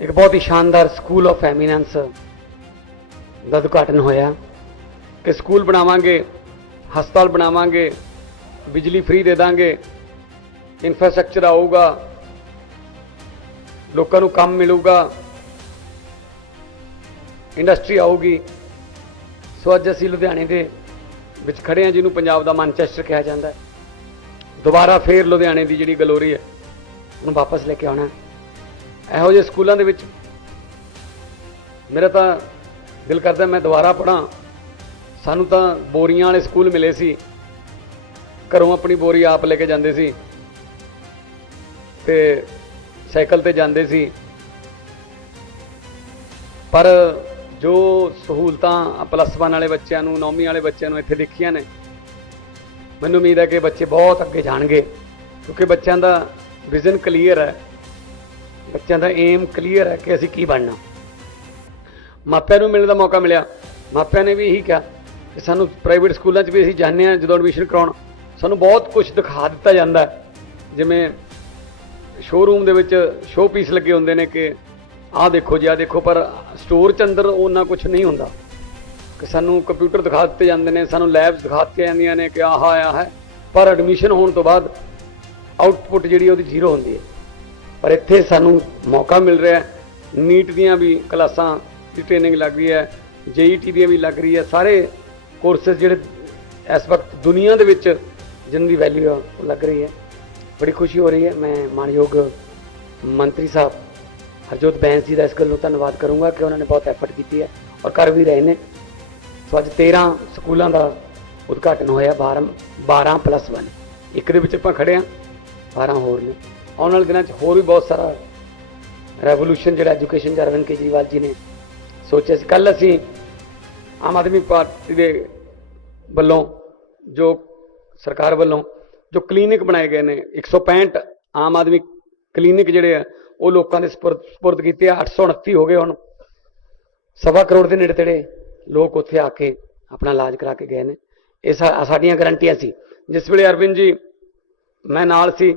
एक बहुत ही शानदार स्कूल ऑफ एमिनेंस का उद्घाटन होया कि स्कूल बनावांगे, हस्पताल बनावांगे, बिजली फ्री दे देंगे, इंफ्रास्ट्रक्चर आऊगा, लोगों को काम मिलूगा, इंडस्ट्री आऊगी। सो अज असी लुधियाने के विच खड़े हैं, जिन्होंने पंजाब का मैनचेस्टर कहा जाता है। दोबारा फिर लुधियाने की जी गलोरी है उन्होंने वापस लेके आना है। ਇਹੋ ਜਿਹੇ ਸਕੂਲਾਂ ਦੇ ਵਿੱਚ मेरा तो दिल करता मैं दोबारा पढ़ा। सानू तो बोरियां वाले स्कूल मिले सी, घरों अपनी बोरी आप लेके जाते सी ते साइकिल ते जाते सी, पर जो सहूलतां +1 वाले बच्चों, 9वीं वाले बच्चों इत्थे देखियां ने, मैनूं उम्मीद है कि बच्चे बहुत अगे जाणगे, क्योंकि बच्चों का विजन क्लीयर है, बच्चों का एम क्लीयर है कि असीं की बनना। मापिਆਂ ਨੂੰ मिलने का मौका मिला, मापिਆਂ ने भी यही कहा कि सानू प्राइवेट स्कूलों भी असीं जाने हैं, जो एडमिशन कराउण सानू बहुत कुछ दिखा दिता जाता है। जिमें शोरूम दे विच शो पीस लगे होंदे ने कि आ देखो जी, आ देखो, पर स्टोर च अंदर उन्ना कुछ नहीं होंदा। कि सानू कंप्यूटर दिखा दिते जाते हैं, सानू लैब्स दिखा दित्तियां जांदियां ने कि आह है, पर एडमिशन होने तो बाद आउटपुट जिहड़ी ओहदी जीरो होंदी है। पर इत्थे सानू मौका मिल रहा है, नीट दियां भी क्लासां की ट्रेनिंग लग रही है, JET दी भी लग रही है, सारे कोर्सेज जिहड़े इस वक्त दुनिया दे विच जिनकी वैल्यू लग रही है। बड़ी खुशी हो रही है। मैं मानयोग मंत्री साहब हरजोत बैंस जी का इस गल धन्यवाद करूँगा कि उन्होंने बहुत एफर्ट की है और कर भी रहे हैं। सो अज 13 स्कूलों का उद्घाटन होया, 12+1 एक दे विच आपां खड़े हाँ, 12 होर ने। आने वाले दिनों होर भी बहुत सारा रेवोल्यूशन जो एजुकेशन अरविंद केजरीवाल जी ने सोचा। कल असी आम आदमी पार्टी के वलों, जो सरकार वलों जो क्लीनिक बनाए गए हैं, 165 आम आदमी क्लीनिक जोड़े है वो लोगों के सपुरद किए। 829 हो गए हूँ, 1.25 करोड़ के नेड़े तेड़े लोग उत्थे आके अपना इलाज करा के गए हैं। ये साडियां गारंटियां सी। जिस वेले अरविंद जी मैं नाल सी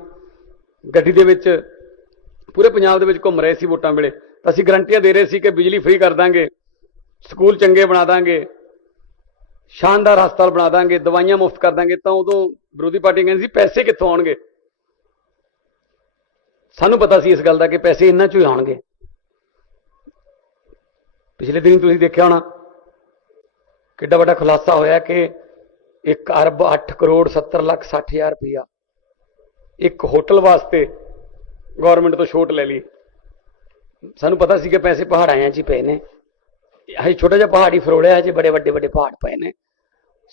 गड्डी दे विच पूरे पंजाब दे विच घुम रहे सी वोटां वेले, तो असीं गारंटियां दे रहे सी कि बिजली फ्री कर देंगे, स्कूल चंगे बना देंगे, शानदार हस्पताल बना देंगे, दवाइयां मुफ्त कर देंगे। तो उदों विरोधी पार्टी कहती सी पैसे कित्थों आउणगे। सानूं पता सी इस गल का कि पैसे इन्हां चों ही आउणगे। पिछले दिन तुसीं देखिया होना किड्डा वड्डा खुलासा होया कि 1 अरब 8 करोड़ 70 लाख 60 हज़ार रुपया एक होटल वास्ते गौरमेंट तो छूट ले ली। सानू पता सी कि पैसे पहाड़ां च ही पे ने, अं छोटा जिहा पहाड़ ही फरोड़िया, अजे बड़े वड्डे वड्डे पहाड़ पे ने।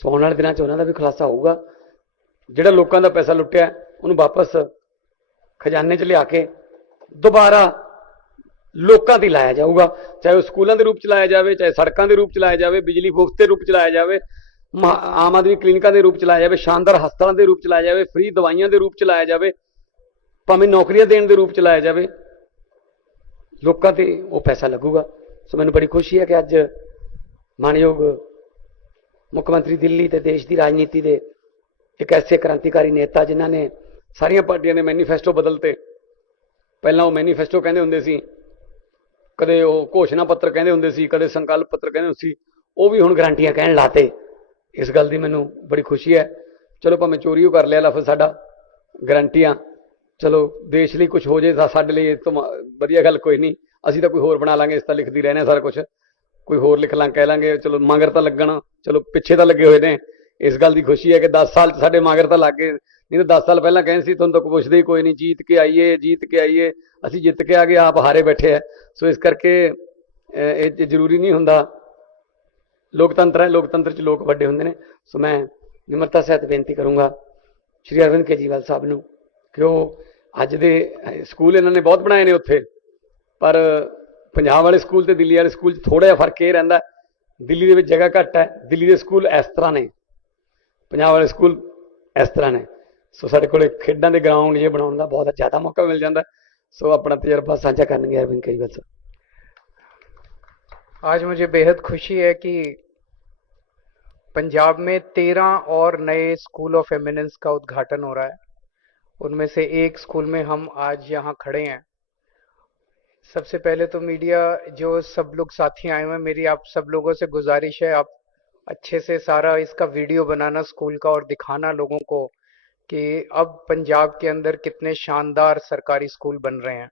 सो आने वाले दिनों च उन्हां दा भी खुलासा होगा। जिहड़ा लोकां दा पैसा लुटिया उन्होंने वापस खजाने च लिया के दोबारा लोकां ते लाया जाऊगा, चाहे वह स्कूलों के रूप च लाया जाए, चाहे सड़कों के रूप च लाया जाए, बिजली मुफ्त के रूप च लाया जाए, आम आदमी क्लीनिकों के रूप च लाया जाए, शानदार हस्पतालों के रूप च लाया जाए, फ्री दवाइयां के रूप च लाया जाए, भावें नौकरियां देने के रूप च लाया जाए, लोगों ते वो पैसा लगूगा। सो मैनूं बड़ी खुशी है कि अज मानयोग मुख्यमंत्री दिल्ली ते देश की राजनीति के एक ऐसे क्रांतिकारी नेता जिन्होंने सारिया पार्टियों ने मैनीफेस्टो बदलते। पहला वो मैनीफेस्टो कहते होंगे सी, कदे वो घोषणा पत्र कहते होंगे सी, कदे संकल्प पत्र कहते होंगे सी, वो भी हुण गारंटियां कहण लाते। इस गल की मैनूं बड़ी खुशी है। चलो भावें चोरी कर लिया लफ्ज़ साडा, गारंटियां, चलो देश लिए कुछ हो जाए साडे लिए तो वधिया गल कोई नहीं, असीं तां कोई होर बना लांगे, इस तां लिखदी रहने सारा कुछ, कोई होर लिख लांगे, कह लांगे, चलो मगर तां लगण, चलो पिछे तां लगे हुए ने। इस गल की खुशी है कि 10 साल साडे मगर तां लग गए, नहीं तो 10 साल पहलां कहंदे सी तुहानूं तां कोई पुछदे ही कोई नहीं, जीत के आइए, जीत के आइए, असीं जित के आ गए, आप हारे बैठे है। सो इस करके ये जरूरी नहीं हुंदा, लोकतंत्र है, लोकतंत्र च लोग वड्डे हुंदे ने। सो मैं निमरता सहित बेनती करूँगा श्री अरविंद केजरीवाल साहब नूं कि वो अज दे स्कूल इन्होंने बहुत बनाए ने उत्थे, पर पंजाब वाले स्कूल ते दिल्ली वाले स्कूल थोड़ा जिहा फर्क ये रहिंदा, दिल्ली दे विच जगह घट है, दिल्ली के स्कूल इस तरह ने, पंजाब वाले स्कूल इस तरह ने। सो साडे कोले खेडां दे ग्राउंड ये बनाउण दा बहुत ज़्यादा मौका मिल जाता। सो अपना तजर्बा साझा करनगे अरविंद केजरीवाल साहब। आज मुझे बेहद खुशी है कि पंजाब में 13 और नए स्कूल ऑफ एमिनेंस का उद्घाटन हो रहा है। उनमें से एक स्कूल में हम आज यहाँ खड़े हैं। सबसे पहले तो मीडिया जो सब लोग साथी आए हुए हैं, मेरी आप सब लोगों से गुजारिश है, आप अच्छे से सारा इसका वीडियो बनाना स्कूल का और दिखाना लोगों को कि अब पंजाब के अंदर कितने शानदार सरकारी स्कूल बन रहे हैं।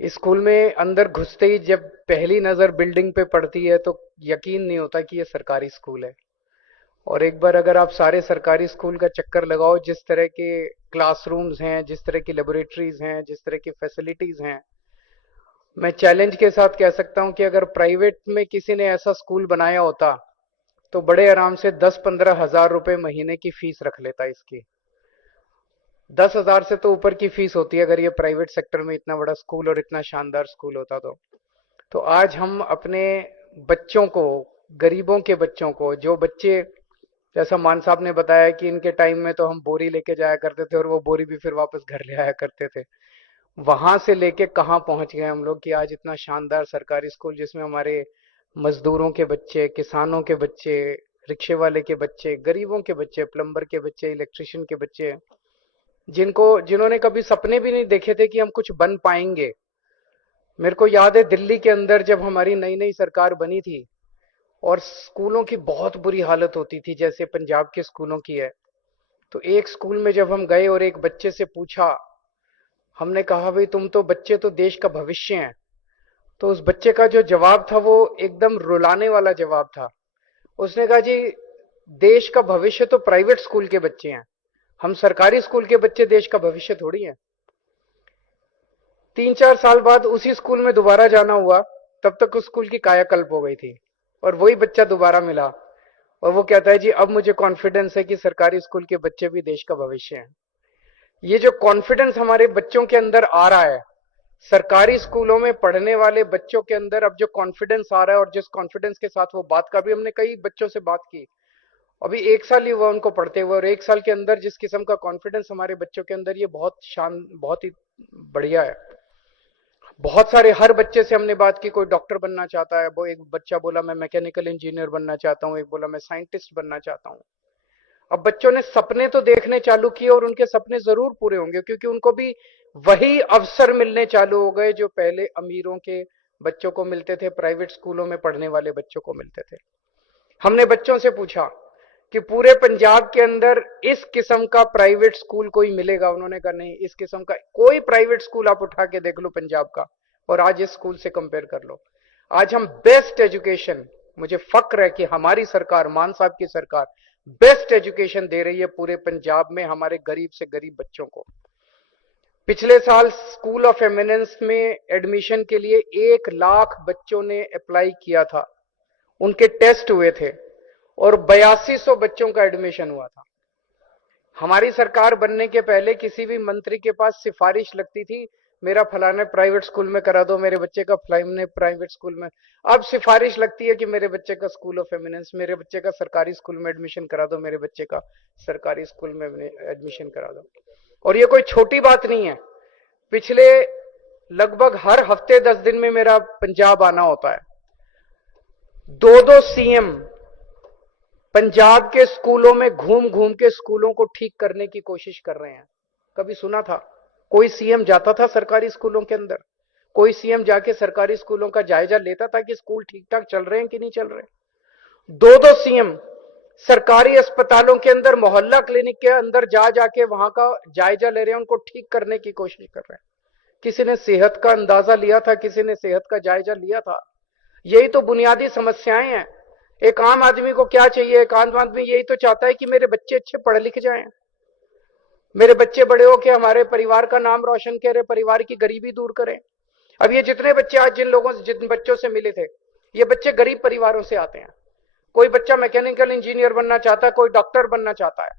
इस स्कूल में अंदर घुसते ही जब पहली नजर बिल्डिंग पे पड़ती है तो यकीन नहीं होता कि ये सरकारी स्कूल है। और एक बार अगर आप सारे सरकारी स्कूल का चक्कर लगाओ, जिस तरह के क्लासरूम्स हैं, जिस तरह की लेबोरेटरीज हैं, जिस तरह की फैसिलिटीज हैं, मैं चैलेंज के साथ कह सकता हूं कि अगर प्राइवेट में किसी ने ऐसा स्कूल बनाया होता तो बड़े आराम से 10-15 हजार रुपए महीने की फीस रख लेता इसकी। 10,000 से तो ऊपर की फीस होती है अगर ये प्राइवेट सेक्टर में इतना बड़ा स्कूल और इतना शानदार स्कूल होता तो आज हम अपने बच्चों को, गरीबों के बच्चों को, जो बच्चे, जैसा मान साहब ने बताया कि इनके टाइम में तो हम बोरी लेके जाया करते थे और वो बोरी भी फिर वापस घर ले आया करते थे, वहां से लेके कहाँ पहुंच गए हम लोग कि आज इतना शानदार सरकारी स्कूल जिसमें हमारे मजदूरों के बच्चे, किसानों के बच्चे, रिक्शे वाले के बच्चे, गरीबों के बच्चे, प्लम्बर के बच्चे, इलेक्ट्रिशियन के बच्चे, जिन्होंने कभी सपने भी नहीं देखे थे कि हम कुछ बन पाएंगे। मेरे को याद है दिल्ली के अंदर जब हमारी नई नई सरकार बनी थी और स्कूलों की बहुत बुरी हालत होती थी जैसे पंजाब के स्कूलों की है, तो एक स्कूल में जब हम गए और एक बच्चे से पूछा, हमने कहा भाई तुम तो बच्चे तो देश का भविष्य हैं, तो उस बच्चे का जो जवाब था वो एकदम रुलाने वाला जवाब था। उसने कहा जी, देश का भविष्य तो प्राइवेट स्कूल के बच्चे हैं, हम सरकारी स्कूल के बच्चे देश का भविष्य थोड़ी हैं। 3-4 साल बाद उसी स्कूल में दोबारा जाना हुआ, तब तक उस स्कूल की कायाकल्प हो गई थी और वही बच्चा दोबारा मिला और वो कहता है जी अब मुझे कॉन्फिडेंस है कि सरकारी स्कूल के बच्चे भी देश का भविष्य हैं। ये जो कॉन्फिडेंस हमारे बच्चों के अंदर आ रहा है, सरकारी स्कूलों में पढ़ने वाले बच्चों के अंदर अब जो कॉन्फिडेंस आ रहा है और जिस कॉन्फिडेंस के साथ वो बात कर, भी हमने कई बच्चों से बात की, अभी 1 साल ही हुआ उनको पढ़ते हुए, और 1 साल के अंदर जिस किस्म का कॉन्फिडेंस हमारे बच्चों के अंदर, ये बहुत ही बढ़िया है। बहुत सारे, हर बच्चे से हमने बात की, कोई डॉक्टर बनना चाहता है, वो एक बच्चा बोला मैं मैकेनिकल इंजीनियर बनना चाहता हूँ, एक बोला मैं साइंटिस्ट बनना चाहता हूँ। अब बच्चों ने सपने तो देखने चालू किए और उनके सपने जरूर पूरे होंगे क्योंकि उनको भी वही अवसर मिलने चालू हो गए जो पहले अमीरों के बच्चों को मिलते थे, प्राइवेट स्कूलों में पढ़ने वाले बच्चों को मिलते थे। हमने बच्चों से पूछा कि पूरे पंजाब के अंदर इस किस्म का प्राइवेट स्कूल कोई मिलेगा? उन्होंने कहा नहीं, इस किस्म का कोई प्राइवेट स्कूल आप उठा के देख लो पंजाब का और आज इस स्कूल से कंपेयर कर लो। आज हम बेस्ट एजुकेशन, मुझे फक्र है कि हमारी सरकार, मान साहब की सरकार बेस्ट एजुकेशन दे रही है पूरे पंजाब में हमारे गरीब से गरीब बच्चों को। पिछले साल स्कूल ऑफ एमिनेंस में एडमिशन के लिए 1 लाख बच्चों ने अप्लाई किया था, उनके टेस्ट हुए थे और 8200 बच्चों का एडमिशन हुआ था। हमारी सरकार बनने के पहले किसी भी मंत्री के पास सिफारिश लगती थी, मेरा फलाने प्राइवेट स्कूल में करा दो मेरे बच्चे का, फलाने प्राइवेट स्कूल में। अब सिफारिश लगती है कि मेरे बच्चे का स्कूल ऑफ एमिनेंस, मेरे बच्चे का सरकारी स्कूल में एडमिशन करा दो, मेरे बच्चे का सरकारी स्कूल में एडमिशन करा दो। और ये कोई छोटी बात नहीं है। पिछले लगभग हर हफ्ते 10 दिन में मेरा पंजाब आना होता है। 2-2 सीएम पंजाब के स्कूलों में घूम घूम के स्कूलों को ठीक करने की कोशिश कर रहे हैं। कभी सुना था कोई सीएम जाता था सरकारी स्कूलों के अंदर? कोई सीएम जाके सरकारी स्कूलों का जायजा लेता था कि स्कूल ठीक ठाक चल रहे हैं कि नहीं चल रहे? 2-2 सीएम सरकारी अस्पतालों के अंदर, मोहल्ला क्लिनिक के अंदर जा जाके वहां का जायजा ले रहे हैं, उनको ठीक करने की कोशिश कर रहे हैं। किसी ने सेहत का अंदाजा लिया था? किसी ने सेहत का जायजा लिया था? यही तो बुनियादी समस्याएं हैं। एक आम आदमी को क्या चाहिए? एक आम आदमी यही तो चाहता है कि मेरे बच्चे अच्छे पढ़ लिख जाएं, मेरे बच्चे बड़े हो के हमारे परिवार का नाम रोशन करें, परिवार की गरीबी दूर करें। अब ये जितने बच्चे आज जिन बच्चों से मिले थे, ये बच्चे गरीब परिवारों से आते हैं। कोई बच्चा मैकेनिकल इंजीनियर बनना चाहता है, कोई डॉक्टर बनना चाहता है।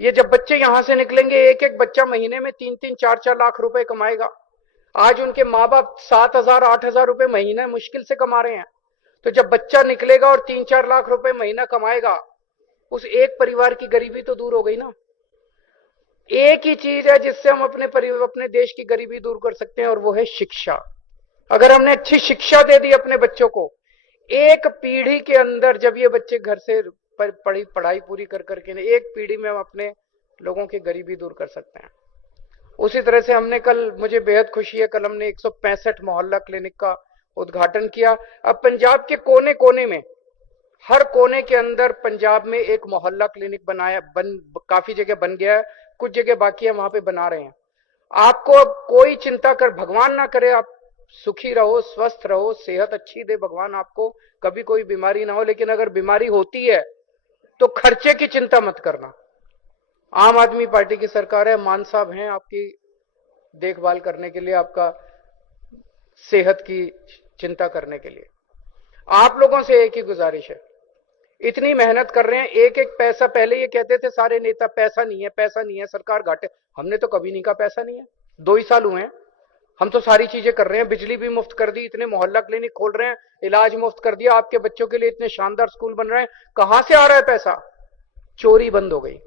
ये जब बच्चे यहां से निकलेंगे, एक एक बच्चा महीने में 3-3, 4-4 लाख रुपए कमाएगा। आज उनके माँ बाप 7,000, 8,000 रुपए महीने मुश्किल से कमा रहे हैं। तो जब बच्चा निकलेगा और 3-4 लाख रुपए महीना कमाएगा, उस एक परिवार की गरीबी तो दूर हो गई ना। एक ही चीज है जिससे हम अपने देश की गरीबी दूर कर सकते हैं और वो है शिक्षा। अगर हमने अच्छी शिक्षा दे दी अपने बच्चों को, एक पीढ़ी के अंदर, जब ये बच्चे घर से पढ़ाई पूरी कर करके, एक पीढ़ी में हम अपने लोगों की गरीबी दूर कर सकते हैं। उसी तरह से हमने कल, मुझे बेहद खुशी है, कल हमने 165 मोहल्ला क्लिनिक का उद्घाटन किया। अब पंजाब के कोने कोने में, हर कोने के अंदर पंजाब में एक मोहल्ला क्लिनिक काफी जगह बन गया है, कुछ जगह बाकी है, वहां पे बना रहे हैं। आपको अब कोई चिंता कर, भगवान ना करे, आप सुखी रहो, स्वस्थ रहो, सेहत अच्छी दे भगवान आपको, कभी कोई बीमारी ना हो, लेकिन अगर बीमारी होती है तो खर्चे की चिंता मत करना। आम आदमी पार्टी की सरकार है, मान साहब हैं आपकी देखभाल करने के लिए, आपका सेहत की चिंता करने के लिए। आप लोगों से एक ही गुजारिश है, इतनी मेहनत कर रहे हैं, एक एक पैसा, पहले ये कहते थे सारे नेता पैसा नहीं है, पैसा नहीं है, सरकार घाटे, हमने तो कभी नहीं कहा पैसा नहीं है। 2 ही साल हुए हैं, हम तो सारी चीजें कर रहे हैं, बिजली भी मुफ्त कर दी, इतने मोहल्ला क्लिनिक खोल रहे हैं, इलाज मुफ्त कर दिया, आपके बच्चों के लिए इतने शानदार स्कूल बन रहे हैं। कहां से आ रहा है पैसा? चोरी बंद हो गई,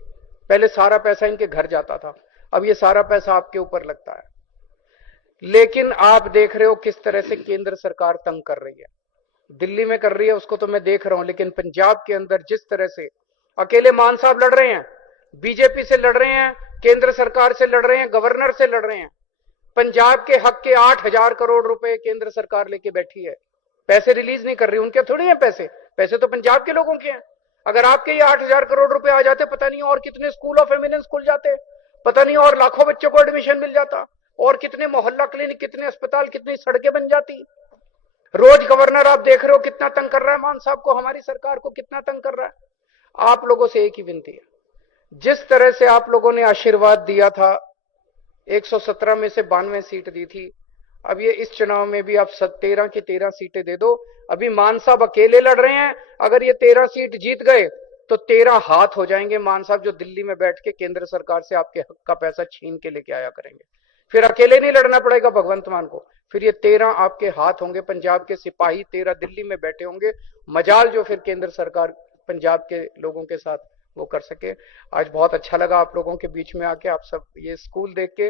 पहले सारा पैसा इनके घर जाता था, अब ये सारा पैसा आपके ऊपर लगता है। लेकिन आप देख रहे हो किस तरह से केंद्र सरकार तंग कर रही है, दिल्ली में कर रही है उसको तो मैं देख रहा हूं, लेकिन पंजाब के अंदर जिस तरह से अकेले मान साहब लड़ रहे हैं, बीजेपी से लड़ रहे हैं, केंद्र सरकार से लड़ रहे हैं, गवर्नर से लड़ रहे हैं। पंजाब के हक के 8,000 करोड़ रुपए केंद्र सरकार लेके बैठी है, पैसे रिलीज नहीं कर रही, उनके थोड़ी हैं पैसे, पैसे तो पंजाब के लोगों के हैं। अगर आपके ये 8,000 करोड़ रुपए आ जाते, पता नहीं और कितने स्कूल ऑफ एमिनेंस खुल जाते, पता नहीं और लाखों बच्चों को एडमिशन मिल जाता, और कितने मोहल्ला क्लिनिक, कितने अस्पताल, कितनी सड़कें बन जाती। रोज गवर्नर आप देख रहे हो कितना तंग कर रहा है, मान साहब को, हमारी सरकार को कितना तंग कर रहा है। आप लोगों से एक ही विनती है, जिस तरह से आप लोगों ने आशीर्वाद दिया था, 117 में से 92 सीट दी थी, अब ये इस चुनाव में भी आप 13 की 13 सीटें दे दो। अभी मान साहब अकेले लड़ रहे हैं, अगर ये 13 सीट जीत गए तो 13 हाथ हो जाएंगे मान साहब, जो दिल्ली में बैठ के केंद्र सरकार से आपके हक का पैसा छीन के लेके आया करेंगे। फिर अकेले नहीं लड़ना पड़ेगा भगवंत मान को, फिर ये 13 आपके हाथ होंगे, पंजाब के सिपाही 13 दिल्ली में बैठे होंगे। मजाल जो फिर केंद्र सरकार पंजाब के लोगों के साथ वो कर सके। आज बहुत अच्छा लगा आप लोगों के बीच में आके, आप सब ये स्कूल देख के।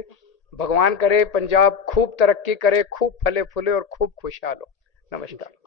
भगवान करे पंजाब खूब तरक्की करे, खूब फले फूले और खूब खुशहाल हो। नमस्कार।